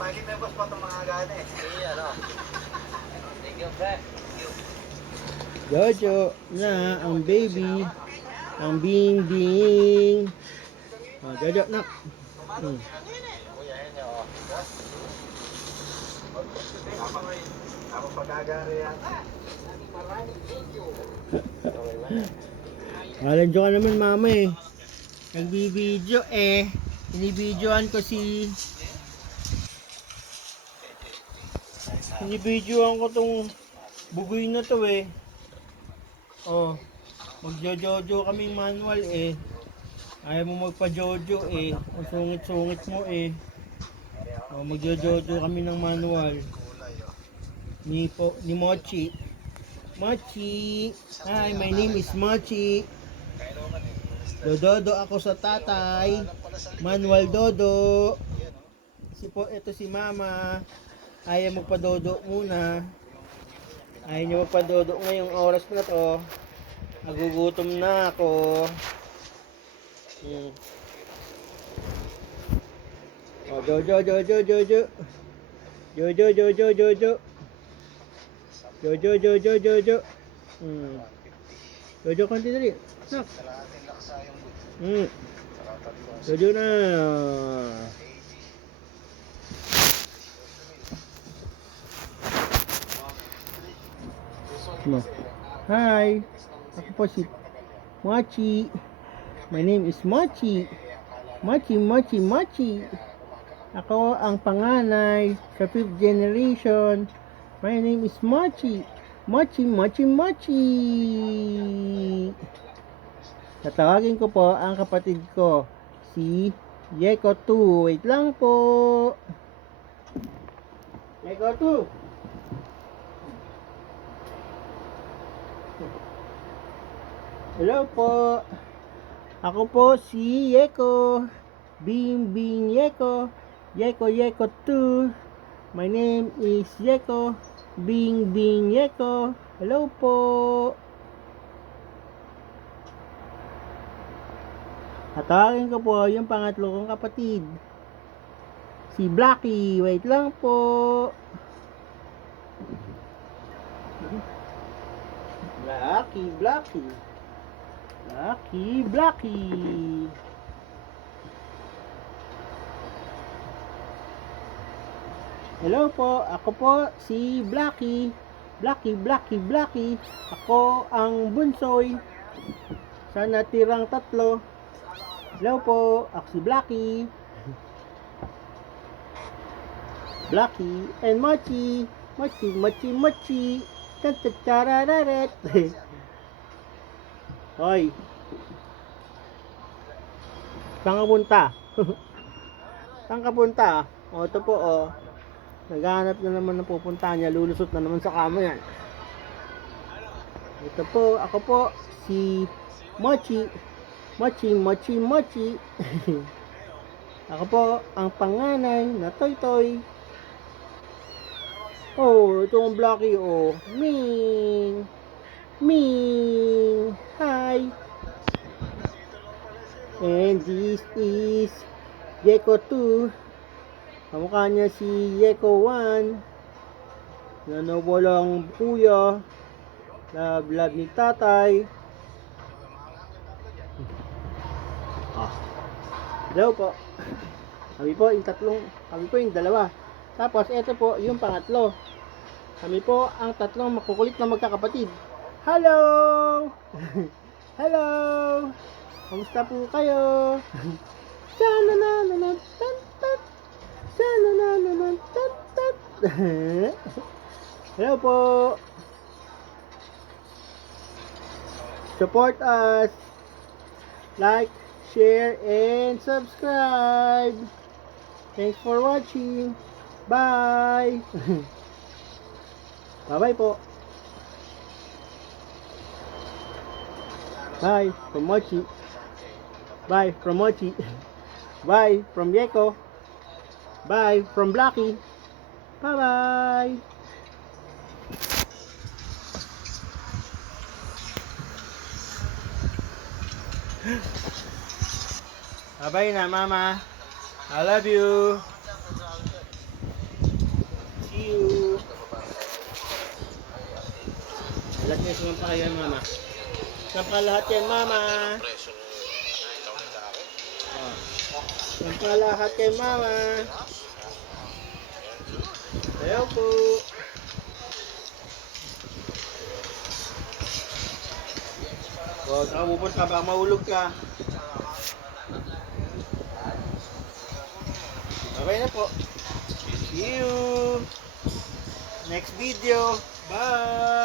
Pagi may boss pa itong mga gana eh. Sige, ano. Thank you, Fred. Jojo na ang baby. Ang Bing Bing. Oh, Jojo na. Kuya, yan niya, oh. Ako pagkagari yan. Alanjo ka naman mama eh. Nagbibideo eh. Inibidyoan ko si... Inibidyoan ko tong bugoy na to eh. Oh. Magjo-jojo kaming manual eh. Ayaw mo magpa-jojo eh. Ang sungit-sungit mo eh. Oh, magjo-jojo kami ng manual. Ni Mochi. Mochi. Hi, my name is Mochi. Dododo ako sa tatay. Manual Dodo. Ito si Mama. Ayaw magpa-dodo muna. Ayaw niyo magpa-dodo ngayong oras na to. Nagugutom na ako. Oh, Jojo. Jojo. Jojo, konti dali. Nak. Jojo na. Hi. Ako po si Mochi. My name is Mochi. Mochi. Ako ang panganay sa 5th generation. My name is Mochi. Mochi. Tatawagin ko po ang kapatid ko, si Yeko 2. Wait lang po. Yeko 2. Hello po. Ako po si Yeko. Bing Yeko. Yeko 2. My name is Yeko. Bing Yeko. Hello po. Tatawagin ko po yung pangatlo kong kapatid. Si Blackie. Wait lang po. Blackie. Hello po, ako po si Blackie. Blackie. Ako ang bunsoy sa natirang tatlo. Hello po, ako si Blackie. Blackie and Mochi. Mochi. Tantararet. Hoy. Saan ka punta? O, ito po, o. Naghahanap na naman ng pupuntahan niya. Lulusot na naman sa kama yan. Ito po, ako po, si Mochi. Mochi. Ako po, ang panganay na Toy. Oh, ito ang Blackie, oh. Ming. Hi. And this is Yeko 2. Kamukha niya si Yeko 1. Na nawalang kuya. Love ni tatay. Hello po. Kami po yung dalawa. Tapos ito po yung pangatlo. Kami po ang tatlong makukulit na magkakapatid. Hello! Hello! Kamusta po kayo? Hello po! Support us! Like, share, and subscribe! Thanks for watching! Bye! Bye-bye po! Bye from Mochi. Bye from Mochi. Bye from Yeko. Bye from Blackie. Bye-bye! Bye-bye na, Mama. I love you. Saan pa kayo, mama? Saan pa lahat yan, mama? Oh. Saan pa lahat yan, mama? Ayaw po. O, saan ka pupunta? Baka mahulog ka. Okay na po. See you next video. Bye!